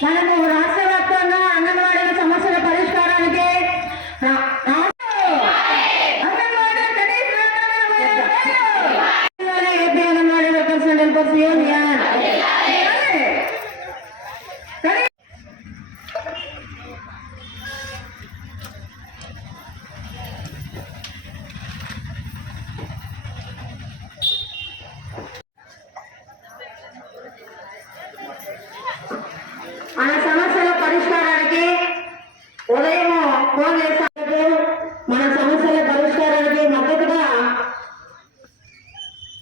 Bye.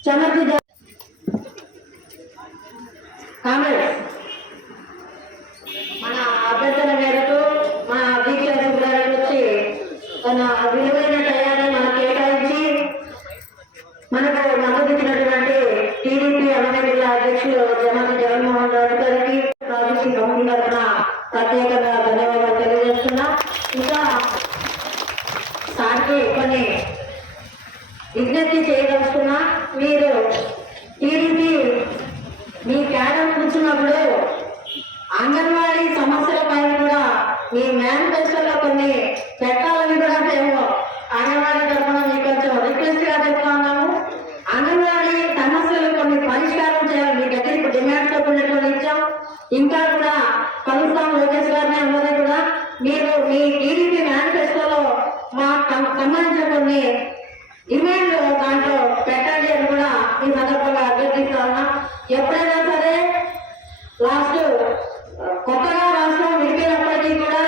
Chamarthi Congress. మన అభ్యర్థన మేరకు మా వీక్షకు గారు వచ్చి తన విలువైన టయాన్ని మనకు కేటాయించి మనకు మద్దతిచ్చినటువంటి టీడీపీ అమరవీళ్ళ అధ్యక్షులు జగన్ జగన్మోహన్ రెడ్డి గారికి ప్రాజెక్టు కమిటీ ప్రత్యేకంగా ధన్యవాదాలు తెలియజేస్తున్నా. ఇంకా సార్కి కొన్ని విజ్ఞప్తి చేయదలుచుకున్నా మీరు టీడీపీ మీ కేడర్ కూర్చున్నప్పుడు అంగన్వాడీ సమస్యల పైన కూడా మీ మేనిఫెస్టోలో కొన్ని పెట్టాలని కూడా మేము అంగన్వాడీ తరఫున మీకు కొంచెం రిక్వెస్ట్గా చెప్తా ఉన్నాము. అంగన్వాడీ సమస్యలు కొన్ని పరిష్కారం చేయాలి. మీ దగ్గర ఇప్పుడు డిమాండ్స్తో ఇచ్చాం. ఇంకా కూడా కలుస్తాం లోకేష్ గారిని అందరినీ కూడా. మీరు మీ టీడీపీ మేనిఫెస్టోలో మా సంబంధించిన కొన్ని డిమాండ్ దాంట్లో పెట్టండి అని కూడా ఈ సందర్భంగా అభ్యర్థిస్తా ఉన్నా. ఎప్పుడైనా సరే లాస్ట్ కొత్తగా రాష్ట్రం విడిపోయినప్పటికీ కూడా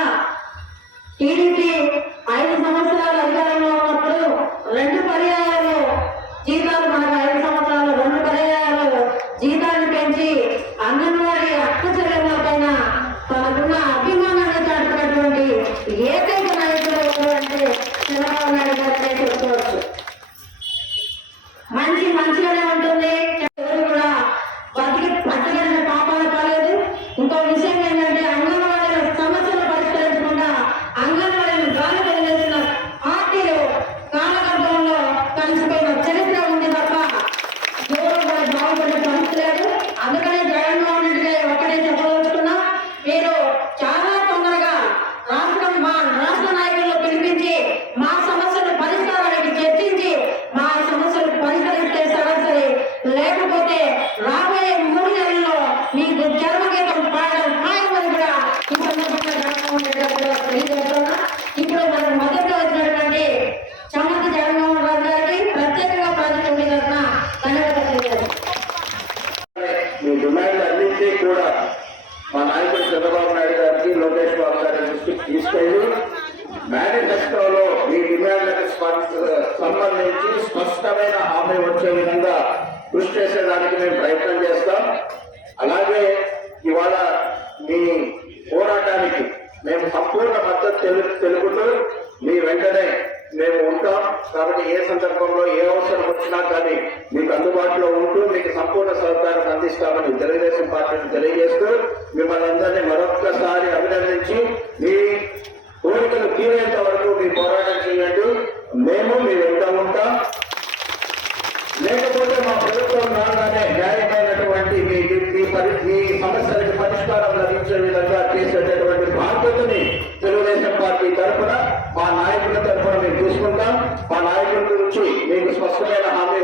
టీడీపీ చంద్రబాబు నాయుడు గారికి లోకేష్ బాబు గారి దృష్టికి తీసుకెళ్ళి మేనిఫెస్టోలో మీ డిమాండ్లకు సంబంధించి స్పష్టమైన హామీ వచ్చే విధంగా కృషి చేసేదానికి మేము ప్రయత్నం చేస్తాం. అలాగే ఇవాళ మీ పోరాటానికి మేము సంపూర్ణ మద్దతు తెలు- తెలుపుతూ మీ వెంటనే మేము ఉంటాం. కాబట్టి ఏ సందర్భంలో ఏ అవసరం వచ్చినా కానీ మీకు అందుబాటులో ఉంటూ మీకు సంపూర్ణ సహకారం అందిస్తామని తెలుగుదేశం పార్టీని తెలియజేస్తూ మిమ్మల్ని అందరినీ మరొక్కసారి అభినందించి మీ కోరికలు తీరేంత వరకు మీ పోరాటం చేయండి మేము మీ వెంట ఉంటాం లేకపోతే మా ప్రభుత్వం రాగానే న్యాయమైనటువంటి మీ మీ సమస్యలకు పరిష్కారం లభించే విధంగా చేసేటటువంటి బాధ్యతని తెలుగుదేశం పార్టీ తరఫున మా నాయకుల తరఫున మేము తీసుకుంటాం. మా నాయకుల గురించి మీకు స్పష్టమైన హామీ